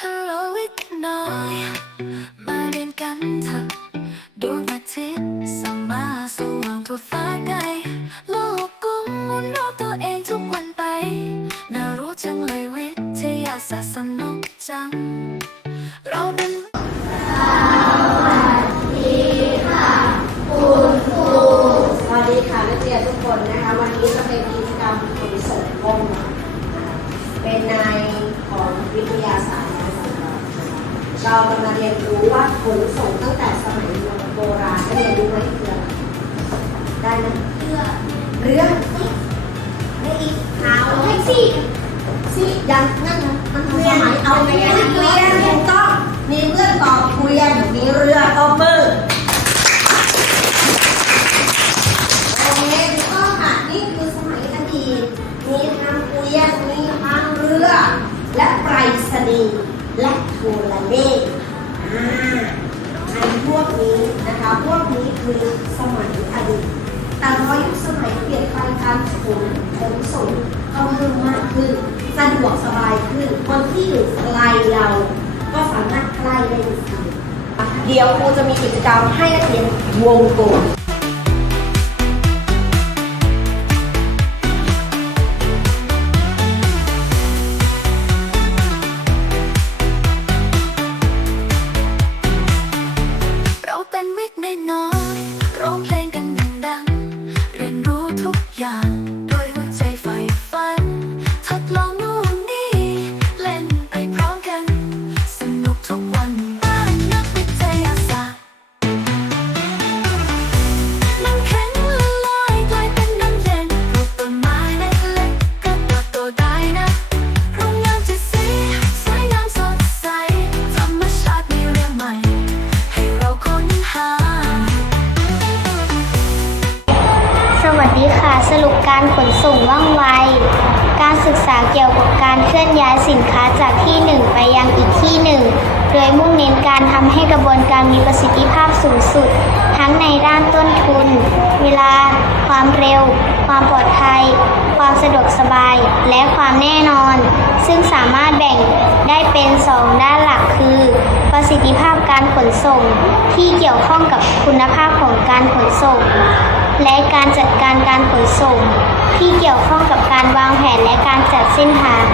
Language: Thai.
ฮัลโหลวิกน้อยมาเรียนกันเถอะดวงอาทิตย์สมาสว่างทั่วฟ้าไงโลกกลมหมุนรอบตัวเองทุกวันไป น่ารู้จังเลยวิทยาศาสตร์สนุกจัง เราเป็นสวัสดีค่ะนักเรียนทุกคนนะคะ วันนี้จะเป็นกิจกรรมขนส่งกล้อง เรากำลังเรียนรู้ว่าขนส่งตั้งแต่สมัยโบราณเรียนรู้ไหมคืออได้ไหมเรือเรือไม่อีกหาให้สิสิยังนั่นนะมันทำสมัยเอาเกวียนเกวียนถูกต้องมีเพื่อนต่อเกวียนมีเรือต่อมือ โอเคถูกต้องค่ะ นี่คือสมัยอดีต มีทางเกวียนมีทางเรือ และไปรษณีย์ และโทรเลขอ่าอันพวกนี้นะคะ พวกนี้คือสมัยอดีตแต่พอยุคสมัยเปลี่ยนไปการขนขนส่งก็เพิ่มมากขึ้นสะดวกสบายขึ้น คนที่อยู่ไกลเรา ก็สามารถใกล้ได้ดีเดี๋ยวครูจะมีกิจกรรมให้นักเรียนวงกลม ทุ ค่ะ สรุปการขนส่งว่องไว การศึกษาเกี่ยวกับการเคลื่อนย้ายสินค้าจากที่หนึ่งไปยังอีกที่หนึ่ง โดยมุ่งเน้นการทำให้กระบวนการมีประสิทธิภาพสูงสุด ทั้งในด้านต้นทุน เวลา ความเร็ว ความปลอดภัย ความสะดวกสบาย และความแน่นอน ซึ่งสามารถแบ่งได้เป็น 2 ด้านหลักคือ ประสิทธิภาพการขนส่ง ที่เกี่ยวข้องกับคุณภาพของการขนส่ง และการจัดการการขนส่ง ที่เกี่ยวข้องกับการวางแผนและการจัดเส้นทาง